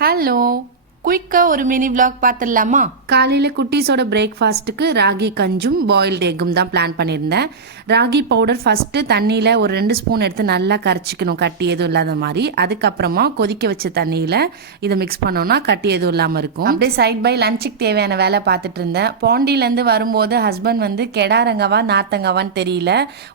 Hello, குயிக்காக ஒரு mini vlog பார்த்துடலாமா? காலையில் குட்டீஸோட பிரேக்ஃபாஸ்ட்டுக்கு ராகி கஞ்சும் பாயில்டு எக்கும் தான் பிளான் பண்ணியிருந்தேன். ராகி பவுடர் ஃபஸ்ட்டு தண்ணியில் ஒரு 2 ஸ்பூன் எடுத்து நல்லா கரைச்சிக்கணும், கட்டி எதுவும் இல்லாத மாதிரி. அதுக்கப்புறமா கொதிக்க வச்ச தண்ணியில் இதை மிக்ஸ் பண்ணோன்னா கட்டி எதுவும் இல்லாமல் இருக்கும். அப்படியே சைட் பை லஞ்சுக்கு தேவையான வேலை பார்த்துட்டு இருந்தேன். பாண்டியிலேருந்து வரும்போது ஹஸ்பண்ட் வந்து கெடாரங்கவா நாத்தங்கவான்னு தெரியல,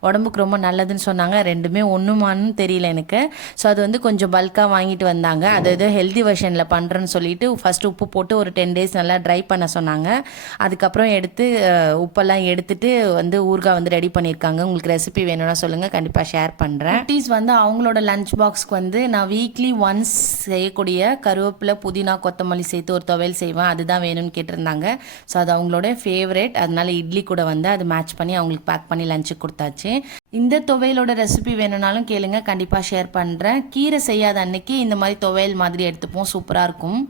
உடம்புக்கு ரொம்ப நல்லதுன்னு சொன்னாங்க. ரெண்டுமே ஒன்றுமான்னு தெரியல எனக்கு. ஸோ அது வந்து கொஞ்சம் பல்காக வாங்கிட்டு வந்தாங்க. அது ஏதோ ஹெல்தி வெர்ஷனில் பண்ணுறேன்னு சொல்லிட்டு ஃபஸ்ட்டு உப்பு போட்டு ஒரு 10 days நல்லா ட்ரை பண்ண சொன்னாங்க. அதுக்கப்புறம் எடுத்து உப்பெல்லாம் எடுத்துட்டு வந்து ஊறுகாய் வந்து ரெடி பண்ணியிருக்காங்க. உங்களுக்கு ரெசிபி வேணும்னா சொல்லுங்கள், கண்டிப்பாக ஷேர் பண்ணுறேன். குட்டீஸ் வந்து அவங்களோட லஞ்ச் பாக்ஸ்க்கு வந்து நான் வீக்லி ஒன்ஸ் செய்யக்கூடிய கருவேப்பிலை புதினா கொத்தமல்லி சேர்த்து ஒரு துவையல் செய்வேன், அதுதான் வேணும்னு கேட்டிருந்தாங்க. ஸோ அது அவங்களோட ஃபேவரேட். அதனால இட்லி கூட வந்து அது மேட்ச் பண்ணி அவங்களுக்கு பேக் பண்ணி லஞ்சுக்கு கொடுத்தாச்சு. இந்த துவையலோட ரெசிபி வேணும்னாலும் கேளுங்க, கண்டிப்பாக ஷேர் பண்ணுறேன். கீரை செய்யாத அன்னைக்கு இந்த மாதிரி துவையல் மாதிரி எடுத்துப்போம், சூப்பராக இருக்கும்.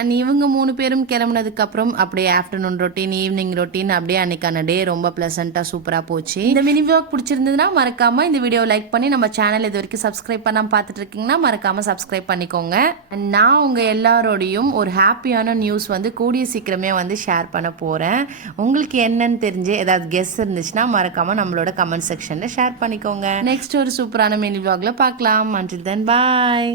அண்ட் இவங்க 3 பேரும் கிளம்புனதுக்கப்புறம் அப்படியே ஆஃப்டர்நூன் ரொட்டீன், ஈவினிங் ரொட்டீன், அப்படியே அன்னைக்கான டே ரொம்ப ப்ளசண்ட்டாக சூப்பராக போச்சு. இந்த மினி vlog பிடிச்சிருந்ததுன்னா மறக்காமல் இந்த வீடியோ லைக் பண்ணி நம்ம சேனல் இது வரைக்கும் சப்ஸ்கிரைப் பண்ணாமல் பார்த்துட்டு இருக்கீங்கன்னா மறக்காமல் சப்ஸ்கிரைப் பண்ணிக்கோங்க. அண்ட் நான் உங்கள் எல்லாரோடையும் ஒரு ஹாப்பியான நியூஸ் வந்து கூடிய சீக்கிரமே வந்து ஷேர் பண்ண போகிறேன். உங்களுக்கு என்னன்னு தெரிஞ்சு ஏதாவது கெஸ் இருந்துச்சுன்னா மறக்காமல் நம்மளோட கமெண்ட் செக்ஷனில் ஷேர் பண்ணிக்கோங்க. நெக்ஸ்ட் ஒரு சூப்பரான மினி vlogல பார்க்கலாம். until then bye.